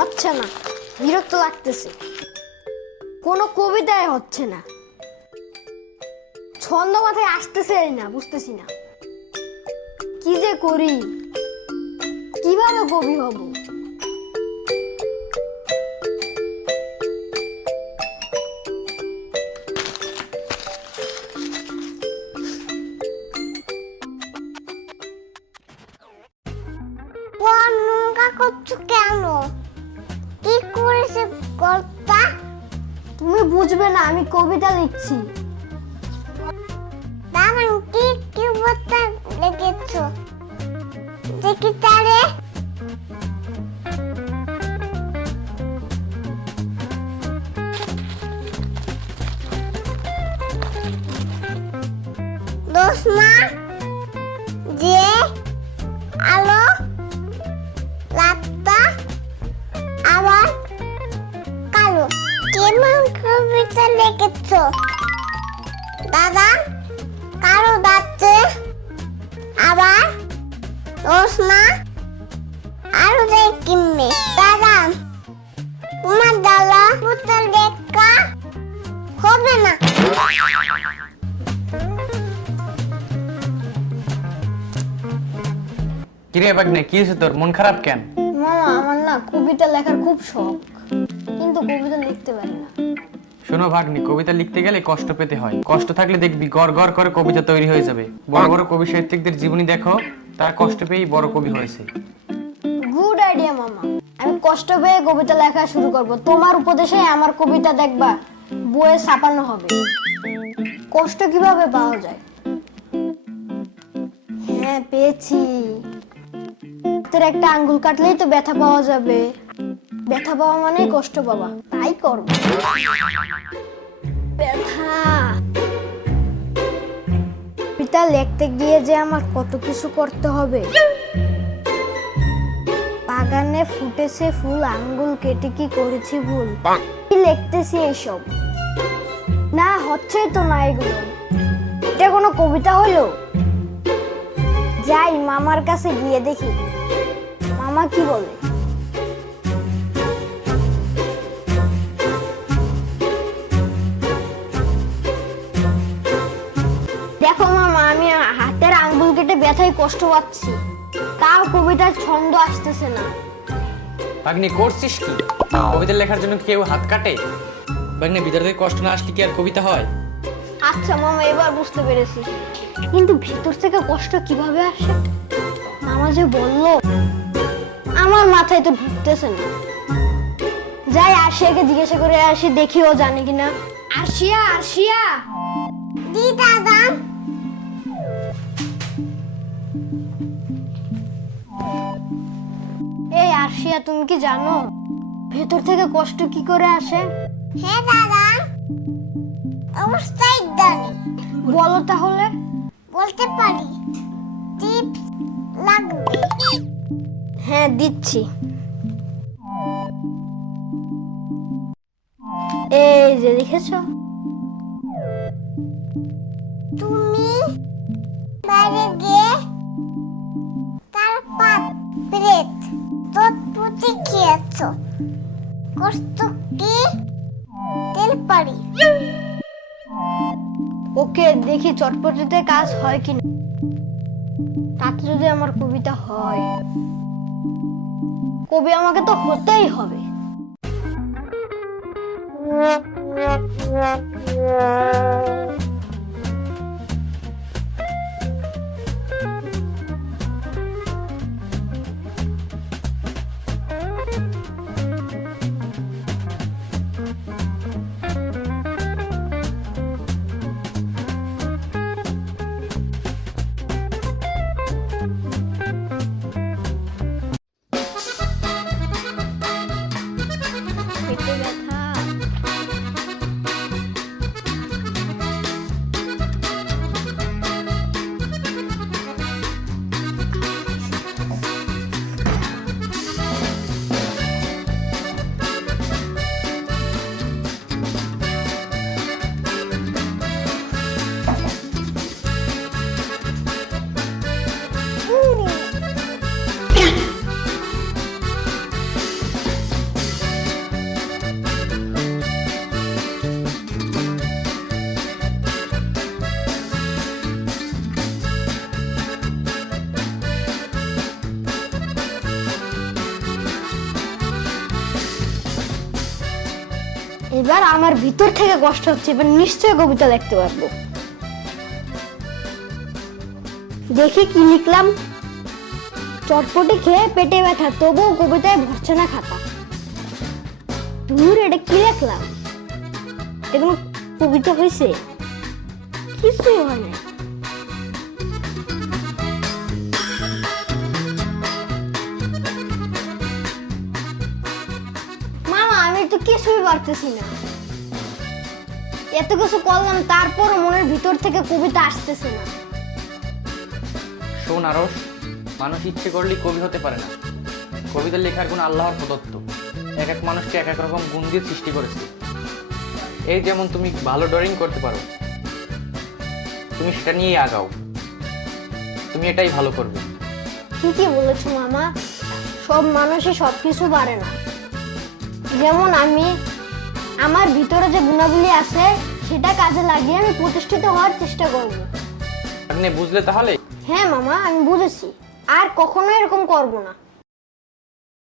হচ্ছে না। বিরক্ত লাগতেছে। কোনো কবিতায় হচ্ছে না। ছন্দ মাথায় আসতেছে না, বুঝতেছি না। কি যে করি? কীভাবে কবি হব? কেন? করেছে কর্তা? তুমি বুঝবে না, আমি কবিতা লিখছি। দাঁড়ান কি কি বলতে লেগেছো? দেখি তারে দোষ মা কবিতা লিখেছ দাদা কালো যাচ্ছে আবার? রোশনা? আরও দেখ কিনবে। দাদা তোমার দাদা পুত্র লেখা হবে না? কিরে বাগনে কি হয়েছে তোর? মন খারাপ কেন? মামা আমার না কবিতা লেখার খুব শখ। কিন্তু কবিতা লিখতে পারি না। শোনো ভাগ্নি, কবিতা লিখতে গেলে কষ্ট পেতে হয়। কষ্ট থাকলে দেখবি গড় গড় করে কবিতা তৈরি হয়ে যাবে। বড় বড় কবি সাহিত্যিকদের জীবনী দেখো, তারা কষ্ট পেয়েই বড় কবি হয়েছে। গুড আইডিয়া মামা। আমি কষ্ট পেয়ে কবিতা লেখা শুরু করব। তোমার উপদেশে আমার কবিতা দেখবা, বইয়ে ছাপানো হবে। কষ্ট কীভাবে পাওয়া যায়? হ্যাঁ পেয়েছি। তোর একটা আঙ্গুল কাটলেই তো ব্যথা পাওয়া যাবে। ব্যথা পাওয়া মানেই কষ্ট পাবা তাই করব। ব্যথা। কবিতা লিখতে গিয়ে যে আমার কত কিছু করতে হবে। বাগানে ফুটেছে ফুল আঙ্গুল কেটে কি করেছি ভুল? কি লিখতেছি এইসব? না হচ্ছেই তো না এগুলো। এটা কোনো কবিতা হলো? যাই মামার কাছে গিয়ে দেখি। মামা কি বলে? কষ্ট পাচ্ছি। তাও কবিতার ছন্দ আসতেছে না। ভাগ্নি করছিস কি? কবিতা লেখার জন্য কেউ হাত কাটে? ভাগ্নি ভিতর থেকে কষ্ট না আসলে কি আর কবিতা হয়? আচ্ছা মামা এবার বুঝতে পেরেছি। কিন্তু ভিতর থেকে কষ্ট কীভাবে আসে? মামা যে বলল আমার মাথায় তো ঢুকতেছে না। যাই আশিয়াকে জিজ্ঞাসা করে আসি দেখি ও জানে কিনা। আশিয়া আশিয়া এই আশিয়া তুমি কি জানো? ভেতর থেকে কষ্ট কি করে আসে? হ্যাঁ দাদা। অবস্থায় জানি। বলো তাহলে। বলতে পারি। টিপস লাগবে। হ্যাঁ দিচ্ছি। এই যে দেখেছ? খেয়েছো কষ্ট কি? তেল পারি ওকে, দেখি চটপটিতে কাজ হয় কিনা। তাতে যদি আমার কবিতা হয়। কবি আমাকে তো হতেই হবে। এবার আমার ভিতর থেকে কষ্ট হচ্ছে, এবার নিশ্চয় কবিতা দেখতে পারব। দেখি কি লিখলাম? চটপটি খেয়ে পেটে ব্যথা, তবুও কবিতায় ভরছে না খাতা। দূর এটা কি লিখলাম? এবং কবিতা হয়েছে কিছুই হয় না কিছুই পারতেছি না? এত কিছু করলাম তারপরও মনের ভিতর থেকে কবিতা আসতেছে না। শোন আরস মানুষ ইচ্ছে করলেই কবি হতে পারে না। কবিতা লেখার গুণ আল্লাহর প্রদত্ত। এক এক মানুষকে এক এক রকম গুণ দিয়ে সৃষ্টি করেছে। এই যেমন তুমি ভালো ড্রয়িং করতে পারো তুমি সেটা নিয়েই আগাও। তুমি এটাই ভালো করবে। ঠিকই বলেছ মামা সব মানুষই সব কিছু পারে না। যেমন আমি আমার ভিতরে যে গুণাবলী আছে সেটা কাজে লাগিয়ে আমি প্রতিষ্ঠিত হওয়ার চেষ্টা করব। আপনি বুঝলে তাহলে? হ্যাঁ মামা আমি বুঝেছি। আর কখনো এরকম করব না।